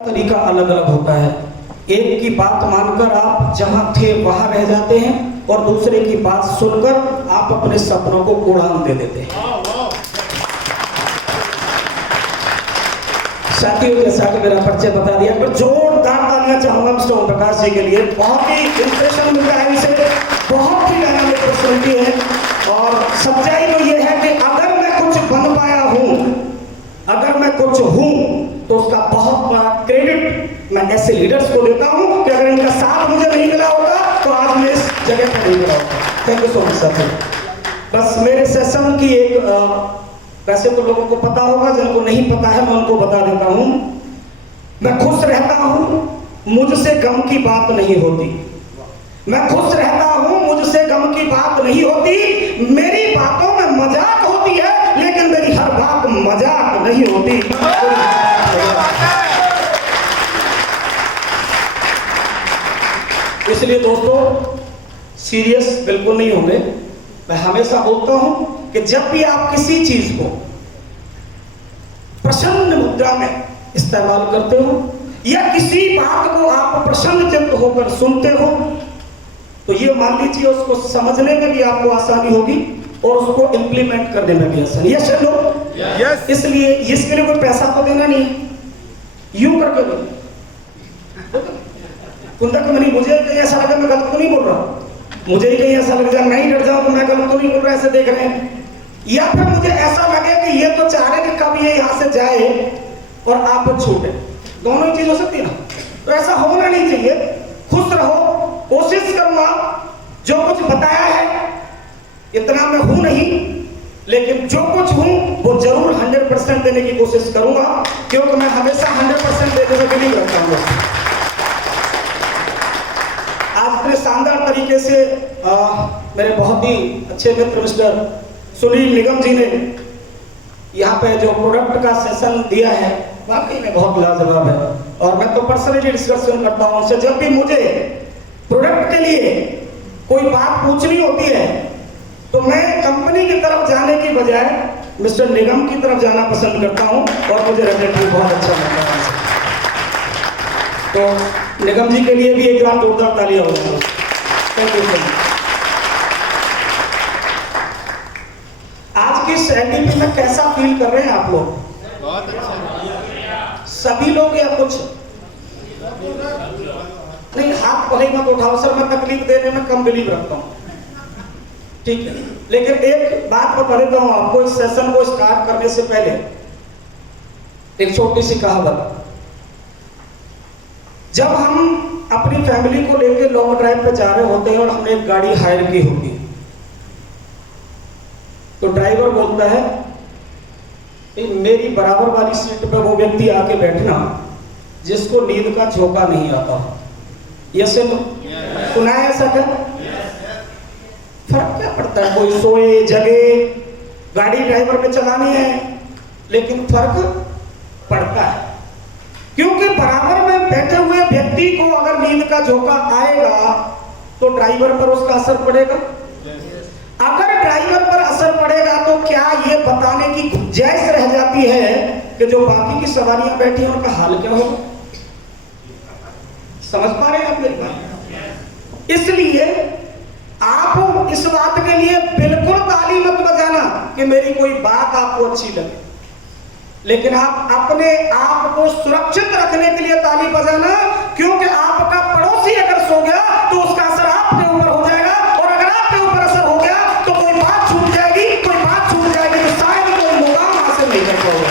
तरीका अलग अलग होता है। एक की बात मानकर आप जहां थे वहां रह जाते हैं और दूसरे की बात सुनकर आप अपने सपनों को उड़ान दे देते हैं। साथियों, जैसा कि मेरा परिचय बता दिया, पर जोरदार तालियां चाहूंगा मिस्टर ओम प्रकाश जी के लिए। बहुत ही इंस्पिरेशन मिल रहा है इसे, बहुत ही डायनामिक पर्सनैलिटी है। और सच्चाई तो ये है कि अगर मैं कुछ बन पाया हूं, अगर मैं कुछ हूं, तो उसका बहुत बड़ा क्रेडिट मैं ऐसे लीडर्स को देता हूं कि अगर इनका साथ मुझे नहीं मिला होता तो आज मैं इस जगह पर नहीं मिला होता। Thank you so much sir. बस मेरे सेशन की एक वैसे तो लोगों को पता होगा, जिनको नहीं पता है मैं उनको बता देता हूं। मैं खुश रहता हूं, मुझसे गम की बात नहीं होती। मैं खुश रहता हूं, मुझसे गम की बात नहीं होती। मेरी बातों में मजाक होती है, लेकिन मेरी हर बात मजाक नहीं होती। इसलिए दोस्तों, सीरियस बिल्कुल नहीं होंगे। मैं हमेशा बोलता हूं कि जब भी आप किसी चीज को प्रसन्न मुद्रा में इस्तेमाल करते हो या किसी बात को आप प्रसन्न चित्त होकर सुनते हो, तो ये मान लीजिए उसको समझने में भी आपको आसानी होगी और उसको इंप्लीमेंट करने में भी आसानी। Yes no? यस। इसलिए इसके लिए कोई पैसा तो देना नहीं, यूं करके दो। कुंदक नहीं, मुझे कहीं ऐसा लगा मैं गलत तो नहीं बोल रहा, मुझे ही कहीं ऐसा लग जाए मैं ही डर जाऊं तो मैं गलत तो नहीं बोल रहा, ऐसे देख रहे हैं। या फिर मुझे ऐसा लगे कि ये तो चाह रहे कि कब ये यहां से जाए और आप छूटे, दोनों ही चीज हो सकती है ना। तो ऐसा होना नहीं चाहिए। खुश रहो, कोशिश करूंगा, जो कुछ बताया है इतना मैं हूं नहीं, लेकिन जो कुछ हूं वो जरूर 100% देने की कोशिश करूंगा, क्योंकि मैं हमेशा 100% देने में बिलीव रखता हूं। आज इतने शानदार तरीके से मेरे बहुत ही अच्छे मित्र मिस्टर सुनील निगम जी ने यहाँ पे जो प्रोडक्ट का सेशन दिया है, वाकई में बहुत लाजवाब है। और मैं तो पर्सनली डिस्कशन करता हूँ उनसे। जब भी मुझे प्रोडक्ट के लिए कोई बात पूछनी होती है तो मैं कंपनी की तरफ जाने की बजाय मिस्टर निगम की तरफ जाना पसंद करता हूँ, और मुझे रिलेटिव बहुत अच्छा लगता है। तो निगम जी के लिए भी एक बार जोरदार तालियां हो जाए। Thank you so much. आज की एनडीपी में कैसा फील कर रहे हैं आप लोग? बहुत अच्छा। सभी लोग या कुछ नहीं? हाथ भले मत उठाओ सर, मैं तकलीफ देने में कम बिलीव रखता हूं, ठीक है। लेकिन एक बात बता देता हूं आपको, इस सेशन को स्टार्ट करने से पहले एक छोटी सी कहावत। जब हम अपनी फैमिली को लेकर लॉन्ग ड्राइव पे जा रहे होते हैं और हमने एक गाड़ी हायर की होती है, तो ड्राइवर बोलता है मेरी बराबर वाली सीट पर वो व्यक्ति आके बैठना जिसको नींद का झोंका नहीं आता। Yes no? सुना है ऐसा क्या? फर्क क्या पड़ता है, कोई सोए जगे, गाड़ी ड्राइवर पे चलानी है, लेकिन फर्क पड़ता है, क्योंकि बराबर में बैठे हुए व्यक्ति को अगर नींद का झोंका आएगा तो ड्राइवर पर उसका असर पड़ेगा। अगर ड्राइवर पर असर पड़ेगा तो क्या ये बताने की गुंजाइश रह जाती है कि जो बाकी की सवारियां बैठी हैं उनका हाल क्या होगा? समझ पा रहे हैं आप मेरी बात? इसलिए आप इस बात के लिए बिल्कुल ताली मत बजाना कि मेरी कोई बात आपको अच्छी लगे, लेकिन आप अपने आप को सुरक्षित रखने के लिए ताली बजाना, क्योंकि आपका पड़ोसी अगर सो गया तो उसका असर आपके ऊपर हो जाएगा, और अगर आपके ऊपर असर हो गया तो कोई बात छूट जाएगी, कोई बात छूट जाएगी तो शायद कोई मुकाम हासिल नहीं कर पाओगे।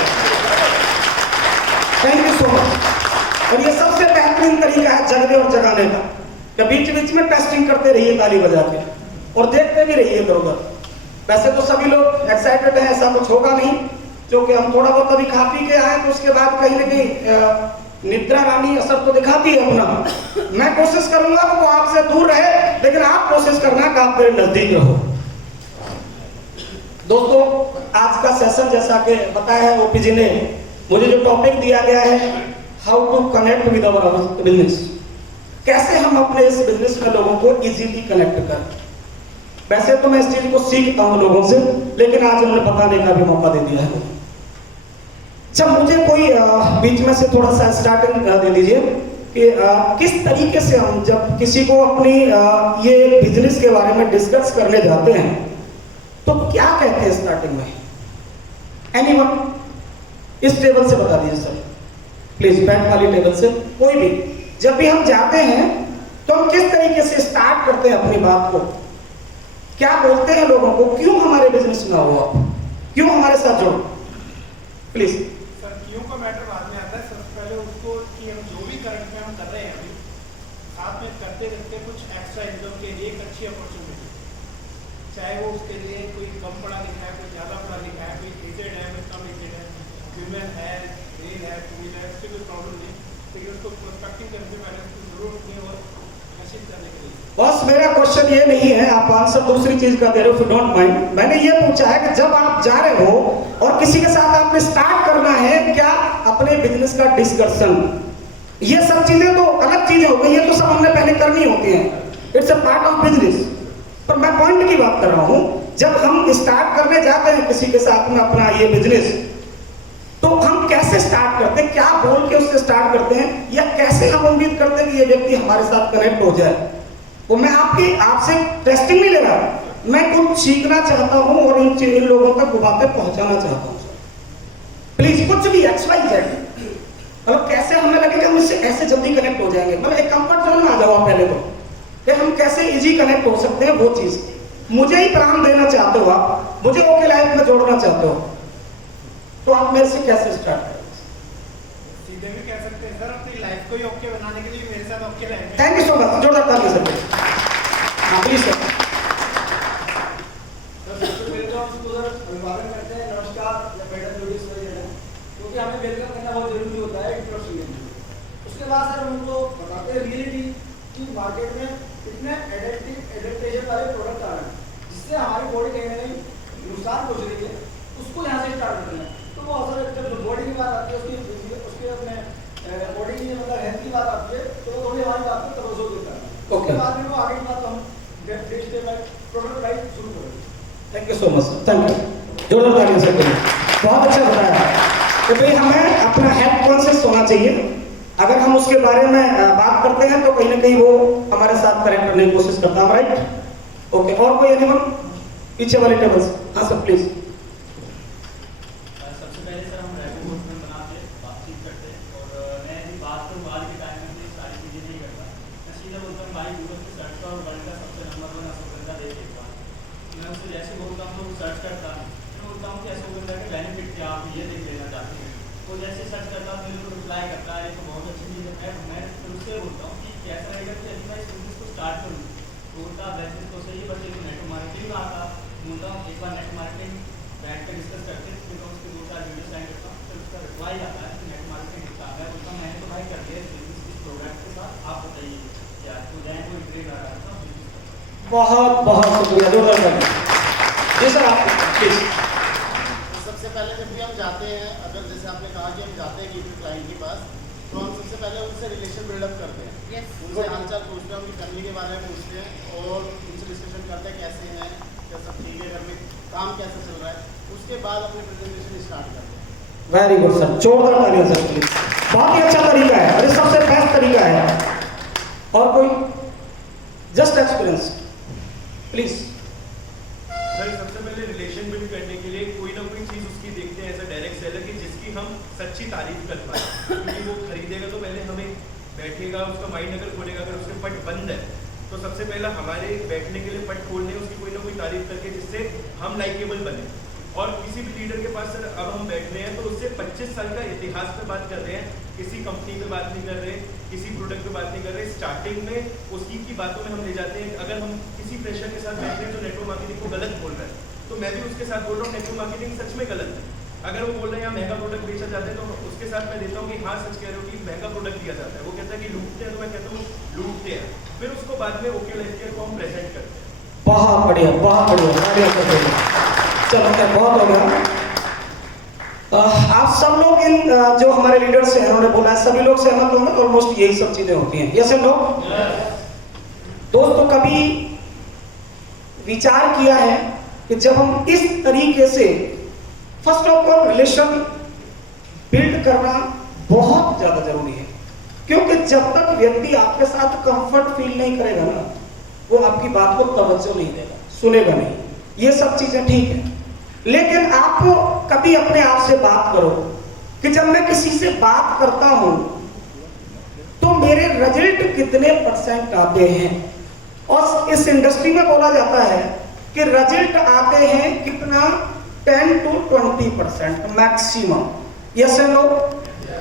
Thank you so much. और ये सबसे बेहतरीन तरीका है जगने और जगाने का, कि बीच बीच में टेस्टिंग करते रहिए ताली बजा के, और देखते भी रहिए इधर-उधर। वैसे तो सभी लोग एक्साइटेड हैं, ऐसा कुछ होगा नहीं, क्योंकि हम थोड़ा बहुत अभी खा पी के आए तो उसके बाद कहीं ना कहीं निद्रा रानी असर तो दिखाती है अपना। मैं कोशिश करूंगा कि वो आपसे दूर रहे, लेकिन आप कोशिश करना कि आप मेरे नजदीक रहो। दोस्तों, आज का सेशन जैसा कि बताया है ओपी जी ने, मुझे जो टॉपिक दिया गया है, how to connect with our business, कैसे हम अपने इस बिजनेस में लोगों को इजीली कनेक्ट करें। वैसे तो मैं इस चीज को सीखता हूं लोगों से, लेकिन आज उन्होंने बताने का भी मौका दे दिया है। अच्छा, मुझे कोई बीच में से थोड़ा सा स्टार्टिंग दे दीजिए कि किस तरीके से हम जब किसी को अपनी ये बिजनेस के बारे में डिस्कस करने जाते हैं तो क्या कहते हैं स्टार्टिंग में? एनीवन इस टेबल से बता दीजिए सर प्लीज, बैक वाली टेबल से कोई भी। जब भी हम जाते हैं तो हम किस तरीके से स्टार्ट करते हैं अपनी बात को? क्या बोलते हैं लोगों को? क्यों हमारे बिजनेस में हो आप, क्यों हमारे साथ जुड़ो? प्लीज सर, क्यों का मैटर बाद में आता है। सबसे पहले उसको कि हम जो भी करंट में हम कर रहे हैं अभी साथ में करते रहते कुछ एक्स्ट्रा इनकम के लिए एक अच्छी अपॉर्चुनिटी, चाहे वो उसके लिए कोई कम पढ़ा लिखा है, कोई ज़्यादा पढ़ा लिखा है, कोई एजेड है, कोई कम एजेड है, ह्यूमन है, मेल है, फीमेल है, उससे कोई प्रॉब्लम नहीं, लेकिन उसको प्रोस्पेक्टिंग करने से पहले उसकी जरूरत नहीं और मैसेज करने के लिए। बस मेरा क्वेश्चन ये नहीं है, आप आंसर दूसरी चीज का दे रहे हो, इफ डोंट माइंड। मैंने ये पूछा है कि जब आप जा रहे हो और किसी के साथ आपने स्टार्ट करना है क्या अपने बिजनेस का डिस्कशन, ये सब चीजें तो अलग चीजें हो गई, ये तो सब हमने पहले करनी होती हैं, it's a part of business. पर मैं पॉइंट की बात कर रहा हूं, जब हम स्टार्ट करने जाते हैं किसी के साथ में अपना ये बिजनेस, तो हम कैसे स्टार्ट करते हैं, क्या बोल के उससे स्टार्ट करते हैं, या कैसे हम उम्मीद करते हैं कि ये व्यक्ति हमारे साथ कनेक्ट हो जाए? वो मैं आपसे टेस्टिंग नहीं ले रहा, मैं कुछ सीखना चाहता हूं और इन लोगों तक वो बातें पहुंचाना चाहता हूं। प्लीज कुछ भी XYZ, मतलब कैसे हमें लगे कि हम इससे ऐसे जल्दी कनेक्ट हो जाएंगे, मतलब एक कंफर्ट जोन में आ जाओ आप पहले तो, कि हम कैसे इजी कनेक्ट हो सकते हैं। वो चीज मुझे ही प्राण देना चाहते हो आप, मुझे ओके लाइफ में जोड़ना चाहते हो, तो आप मेरे से कैसे स्टार्ट करेंगे? सीधे भी कह सकते हैं सर, अपनी लाइफ को ही ओके बनाने के लिए मेरे साथ okay life. Thank you so much, जोरदार ताली सर। हाँ प्लीज सर। सबसे पहले तो हम उसको सर अभिवादन करते हैं, नमस्कार या मैडम जो भी सही है, क्योंकि हमें वेलकम करना बहुत जरूरी होता है इंट्रोडक्शन। उसके बाद सर हम उनको बताते हैं रियलिटी कि मार्केट में कितने एडेप्टेशन वाले प्रोडक्ट आ रहे हैं जिससे हमारी बॉडी कहीं ना कहीं नुकसान पहुंच रही है, उसको यहाँ से स्टार्ट करना है। तो वो असर जब बॉडी की बात आती है, उसके अपने बॉडी की मतलब हेल्थ की बात आती है, तो वो थोड़ी हमारी बात को तवज्जो देता है। उसके बाद में वो आगे की बात हम स्टेप बाय प्रोडक्ट वाइज शुरू करेंगे। Thank you so much sir, thank you, जोरदार ताली सर। बहुत अच्छा बताया कि भाई हमें अपना हेल्थ कॉन्शियस होना चाहिए। अगर हम उसके बारे में बात करते हैं तो कहीं ना कहीं वो हमारे साथ कनेक्ट करने की कोशिश करता है, राइट? ओके, और कोई एनीवन पीछे वाले टेबल से? हाँ सर प्लीज। सबसे पहले सर हम रैपिड मूवमेंट बनाते बातचीत करते हैं, और मैं यदि बात करूँ आज के टाइम में सारी चीज़ें नहीं करता, मैं सीधा बोलता हूँ भाई गूगल पे सर्च कर और वर्ल्ड का सबसे नंबर 1 अशोकगंधा देख एक बार। मैं उससे जैसे बोलता हूँ तो वो सर्च करता है, मैं बोलता हूँ कि अशोकगंधा के बेनिफिट क्या, आप ये देख लेना चाहते हैं, तो जैसे सर्च करता है मेरे को रिप्लाई करता है, तो बहुत अच्छी चीज़ है। मैं फिर उससे बोलता हूँ कि कैसा रहेगा कि यदि मैं इस बिजनेस को स्टार्ट करूँ, तो बोलता वैसे तो सही है, बट एक नेटवर्क मार्केटिंग में आता, बोलता हूँ एक बार नेटवर्क मार्केटिंग बैठ कर डिस्कस करते हैं, फिर उसके 2-4 वीडियो सेंड करता हूँ, फिर उसका रिप्लाई आता है कि नेटवर्क मार्केटिंग होता है। मैं बोलता हूँ मैंने तो भाई कर दिया इस प्रोडक्ट के साथ, आप बताइए क्या तो जाए वो इंटरेस्ट आ रहा था। बहुत बहुत शुक्रिया, जोरदार ताली। जी सर आप प्लीज। सबसे पहले जब भी हम जाते हैं, अगर जैसे आपने कहा कि हम जाते हैं किसी क्लाइंट के पास, तो हम सबसे पहले उनसे रिलेशन बिल्डअप करते हैं। उनसे हालचाल पूछते हैं, उनकी फैमिली के बारे में पूछते हैं और उनसे डिस्कशन करते हैं कैसे हैं, क्या सब ठीक है, घर में काम कैसा चल रहा है। उसके बाद अपनी प्रेजेंटेशन स्टार्ट करते हैं। वेरी गुड सर, जोरदार तालियां सर प्लीज। बहुत ही अच्छा तरीका है, अरे सबसे बेस्ट तरीका है। और कोई जस्ट एक्सपीरियंस प्लीज। सर, सबसे पहले रिलेशन बिल्ड करने के लिए कोई ना कोई चीज़ उसकी देखते हैं एज अ डायरेक्ट सेलर की, जिसकी हम सच्ची तारीफ कर पाए। क्योंकि वो खरीदेगा तो पहले हमें बैठेगा, उसका माइंड अगर खोलेगा, अगर उसके पट बंद है तो सबसे पहला हमारे बैठने के लिए पट खोलने, उसकी कोई ना कोई तारीफ करके जिससे हम लाइकेबल बने। और किसी भी लीडर के पास सर अब हम बैठ रहे हैं तो उससे 25 साल का इतिहास पे बात कर रहे हैं, किसी कंपनी पे बात नहीं कर रहे, किसी प्रोडक्ट पे बात नहीं कर रहे। स्टार्टिंग में उसी की बातों में हम ले जाते हैं। अगर हम किसी प्रेशर के साथ बैठ रहे हैं जो नेटवर्क मार्केटिंग को गलत बोल रहा है, तो मैं भी उसके साथ बोल रहा हूँ नेटवर्क मार्केटिंग सच में गलत है। अगर वो बोल रहे हैं यहाँ महंगा प्रोडक्ट बेचा जाता है, तो उसके साथ मैं देता हूँ कि हाँ सच कह रहे हो कि महंगा प्रोडक्ट दिया जाता है। वो कहता है कि लूटते हैं, तो मैं कहता हूँ लूटते हैं। फिर उसको बाद में ओके लाइफ केयर को हम प्रेजेंट करते हैं। बहुत बढ़िया, बहुत बढ़िया। चलो बहुत हो गया। आप सब लोग इन जो हमारे लीडर्स हैं उन्होंने बोला है, सभी लोग सहमत होंगे, ऑलमोस्ट यही सब चीजें होती हैं। Yes no? दोस्तों कभी विचार किया है कि जब हम इस तरीके से first of all relation build करना बहुत ज्यादा जरूरी है, क्योंकि जब तक व्यक्ति आपके साथ कंफर्ट फील नहीं करेगा ना, वो आपकी बात को तवज्जो नहीं देगा, सुनेगा नहीं। ये सब चीजें ठीक है, लेकिन आप कभी अपने आप से बात करो कि जब मैं किसी से बात करता हूं तो मेरे रिजल्ट कितने % आते हैं। और इस इंडस्ट्री में बोला जाता है कि रिजल्ट आते हैं कितना, 10 to 20% maximum. Yes and no?